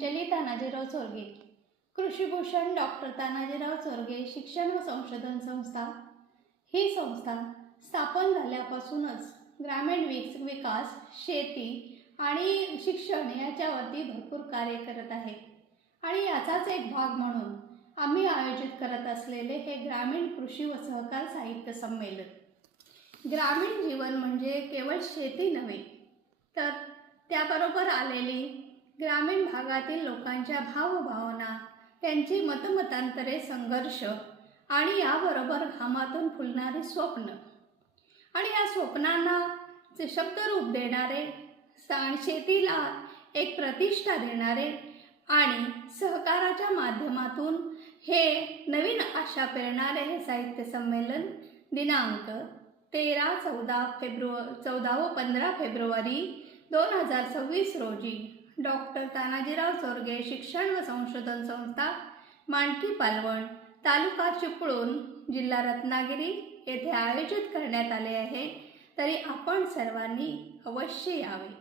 Panchli Tanajirao Chorge, कृषीभूषण doctor Tanajirao Chorge शिक्षण व संशोधन संस्था ही संस्था स्थापन झाल्यापासूनच ग्रामीण विकास, शेती आणि शिक्षण याच्यावरती भरपूर कार्य करत आहे। आणि याचाच एक भाग म्हणून आम्ही आयोजित करत असलेले हे ग्रामीण कृषी व सहकार साहित्य संमेलन। ग्रामीण जीवन म्हणजे केवळ शेती नव्हे, तर त्याबरोबर आलेली ग्रामीण भागातील लोकांच्या भावभावना, त्यांची मतमतांतरे, संघर्ष आणि याबरोबर घामातून फुलणारी स्वप्न आणि या स्वप्नांना शब्दरूप देणारे, शेतीला एक प्रतिष्ठा देणारे आणि सहकाराच्या माध्यमातून हे नवीन आशा पेरणारे हे साहित्य संमेलन दिनांक 14 व 15 फेब्रुवारी 2026 रोजी डॉक्टर तानाजीराव चोरगे शिक्षण व संशोधन संस्था, मांडकी पालवण, तालुका चिपळूण, जिल्हा रत्नागिरी येथे आयोजित करण्यात आले आहे। तरी आपण सर्वांनी अवश्य यावे।